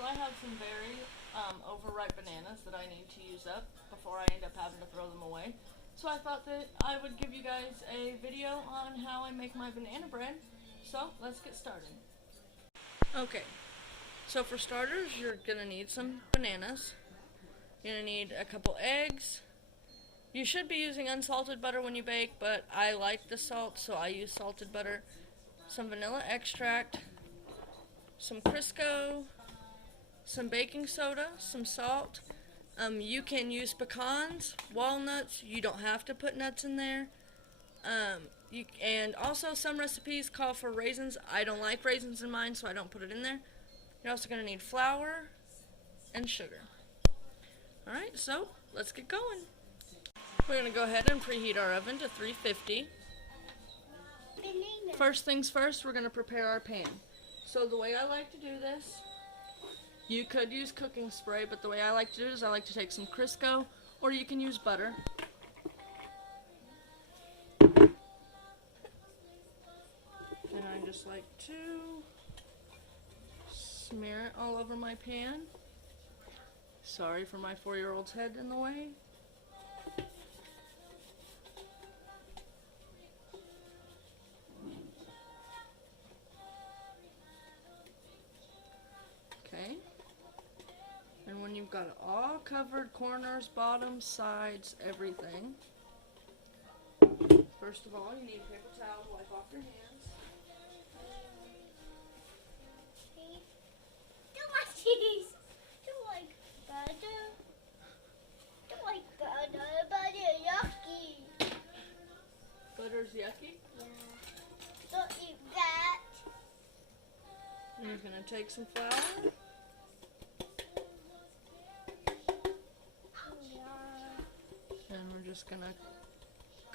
So I have some very overripe bananas that I need to use up before I end up having to throw them away. So I thought that I would give you guys a video on how I make my banana bread. So let's get started. Okay, so for starters, you're gonna need some bananas. You're gonna need a couple eggs. You should be using unsalted butter when you bake, but I like the salt, so I use salted butter. Some vanilla extract, some Crisco, some baking soda, some salt. You can use pecans, walnuts. You don't have to put nuts in there. And also some recipes call for raisins. I don't like raisins in mine, so I don't put it in there. You're also going to need flour and sugar. Alright, so let's get going. We're going to go ahead and preheat our oven to 350. First things first, we're going to prepare our pan. So the way I like to do this, you could use cooking spray, but the way I like to do it is I like to take some Crisco, or you can use butter. And I just like to smear it all over my pan. Sorry for my 4-year-old's head in the way. Okay. And when you've got it all covered, corners, bottoms, sides, everything, first of all, you need a paper towel to wipe off your hands. Butter's yucky? Yeah. Don't eat that. And you're going to take some flour. And we're just going to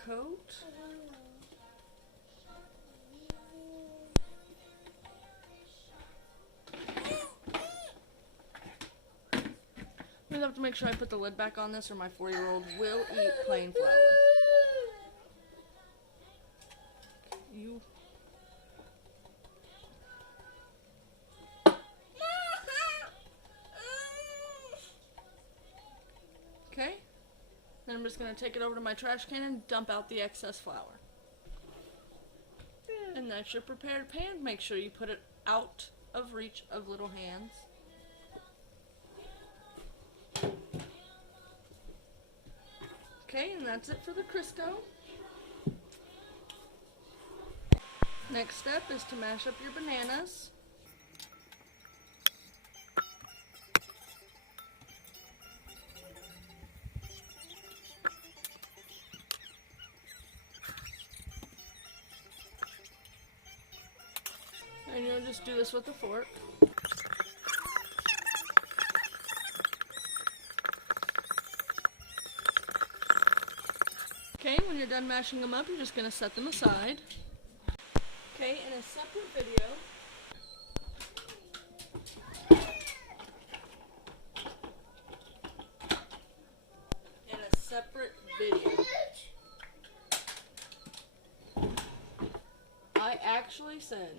coat. I have to make sure I put the lid back on this or my 4-year-old will eat plain flour. You. Okay. Then I'm just going to take it over to my trash can and dump out the excess flour. And that's your prepared pan. Make sure you put it out of reach of little hands. Okay, and that's it for the Crisco. Next step is to mash up your bananas. And you'll just do this with a fork. Okay, when you're done mashing them up, you're just going to set them aside. Okay, in a separate video, I actually said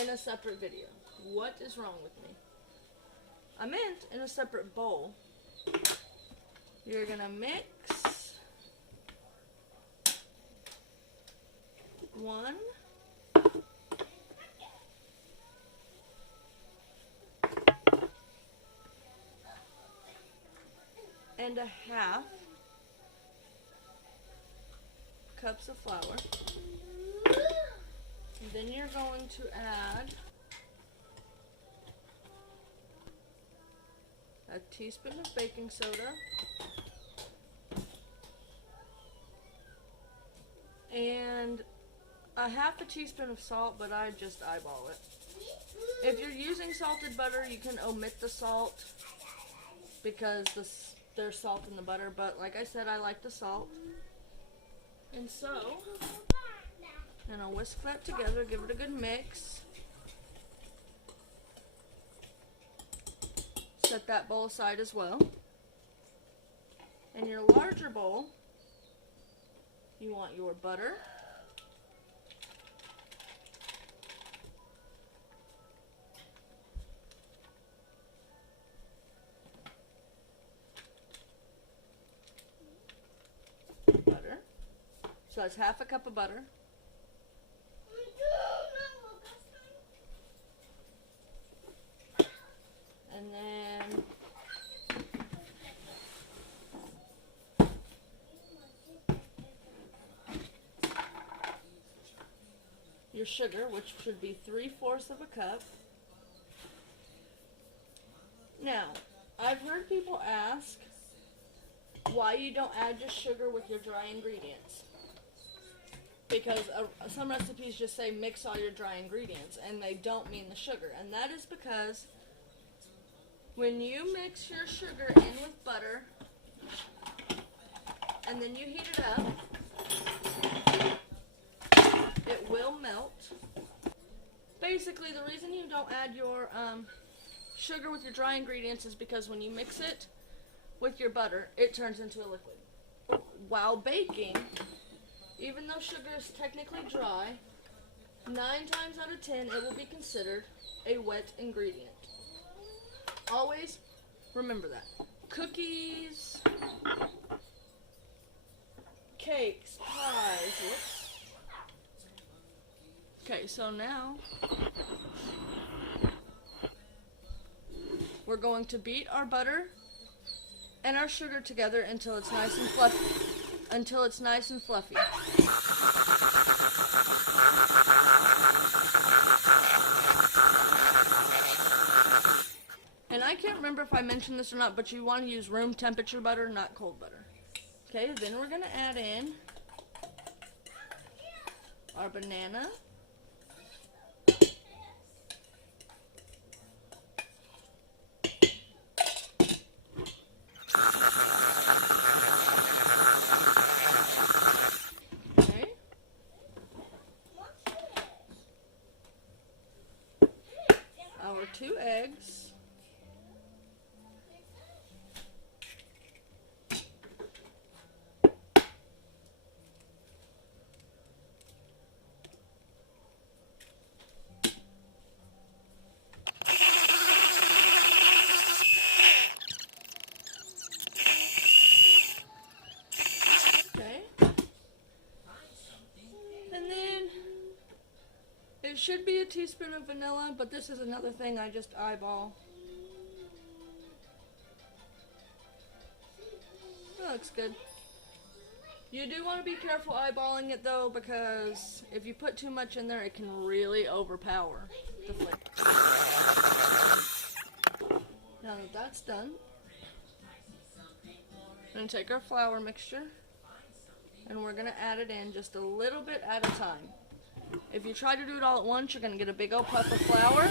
in a separate video. What is wrong with me? I meant in a separate bowl. You're going to mix 1 and a half cups of flour. And then you're going to add a teaspoon of baking soda and a half a teaspoon of salt, but I just eyeball it. If you're using salted butter, you can omit the salt because there's salt in the butter, but like I said, I like the salt. And so, and I'll whisk that together, give it a good mix. Set that bowl aside as well. In your larger bowl, you want your butter, So that's half a cup of butter. And then your sugar, which should be 3/4 of a cup. Now, I've heard people ask why you don't add just sugar with your dry ingredients. Because some recipes just say mix all your dry ingredients, and they don't mean the sugar. And that is because when you mix your sugar in with butter, and then you heat it up, it will melt. Basically, the reason you don't add your sugar with your dry ingredients is because when you mix it with your butter, it turns into a liquid. While baking, even though sugar is technically dry, 9 times out of 10 it will be considered a wet ingredient. Always remember that. Cookies, cakes, pies, whoops. Okay, so now we're going to beat our butter and our sugar together until it's nice and fluffy. And I can't remember if I mentioned this or not, but you want to use room temperature butter, not cold butter. Okay, then we're going to add in our banana. Okay. Our 2 eggs. It should be a teaspoon of vanilla, but this is another thing I just eyeball. That looks good. You do want to be careful eyeballing it though, because if you put too much in there, it can really overpower the flavor. Now that that's done, we're going to take our flour mixture and we're going to add it in just a little bit at a time. If you try to do it all at once, you're going to get a big old puff of flour.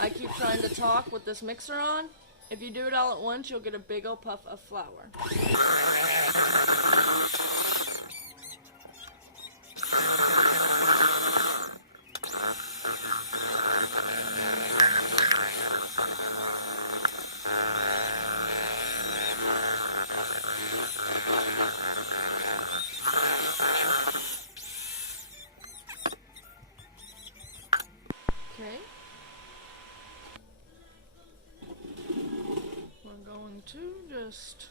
I keep trying to talk with this mixer on. If you do it all at once, you'll get a big old puff of flour. Okay. We're going to just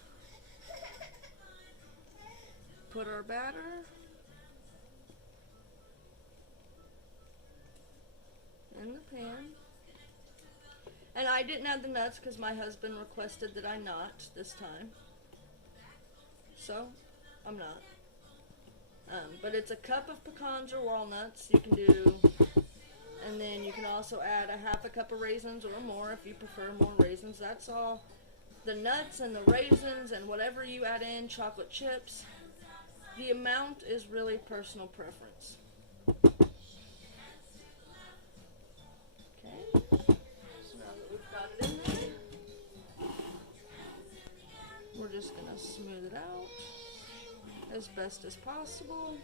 put our batter in the pan. And I didn't add the nuts because my husband requested that I not this time. So, I'm not. But it's a cup of pecans or walnuts you can do. And then you can also add a half a cup of raisins or more if you prefer more raisins. That's all. The nuts and the raisins and whatever you add in, chocolate chips, the amount is really personal preference. Okay, so now that we've got it in there, we're just going to smooth it out as best as possible.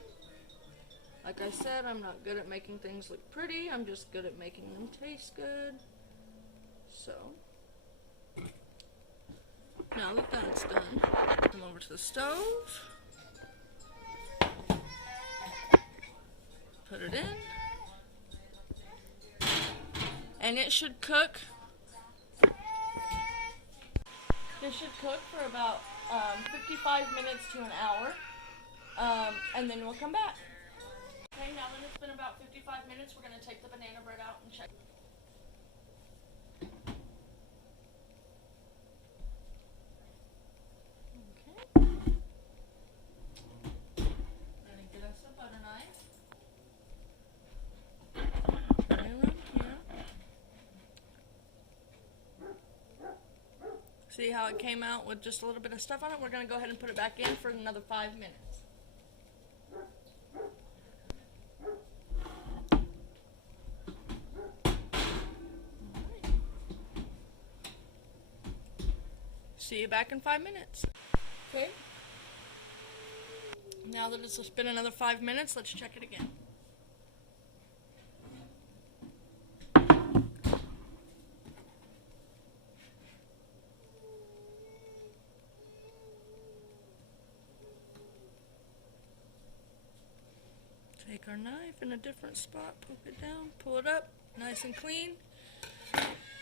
Like I said, I'm not good at making things look pretty. I'm just good at making them taste good. So, now that that's done, come over to the stove. Put it in. And it should cook. It should cook for about 55 minutes to an hour, and then we'll come back. Okay, now that it's been about 55 minutes, we're going to take the banana bread out and check. Okay. Ready to get us a butter knife. Turn it around here. See how it came out with just a little bit of stuff on it? We're going to go ahead and put it back in for another 5 minutes. See you back in 5 minutes. Okay. Now that it's been another 5 minutes, let's check it again. Take our knife in a different spot, poke it down, pull it up, nice and clean.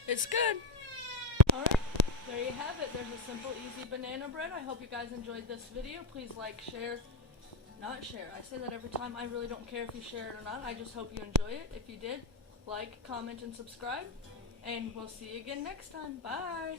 It's good. Alright, there you have it. There's a simple, easy banana bread. I hope you guys enjoyed this video. Please like, share, not share. I say that every time. I really don't care if you share it or not. I just hope you enjoy it. If you did, like, comment, and subscribe. And we'll see you again next time. Bye!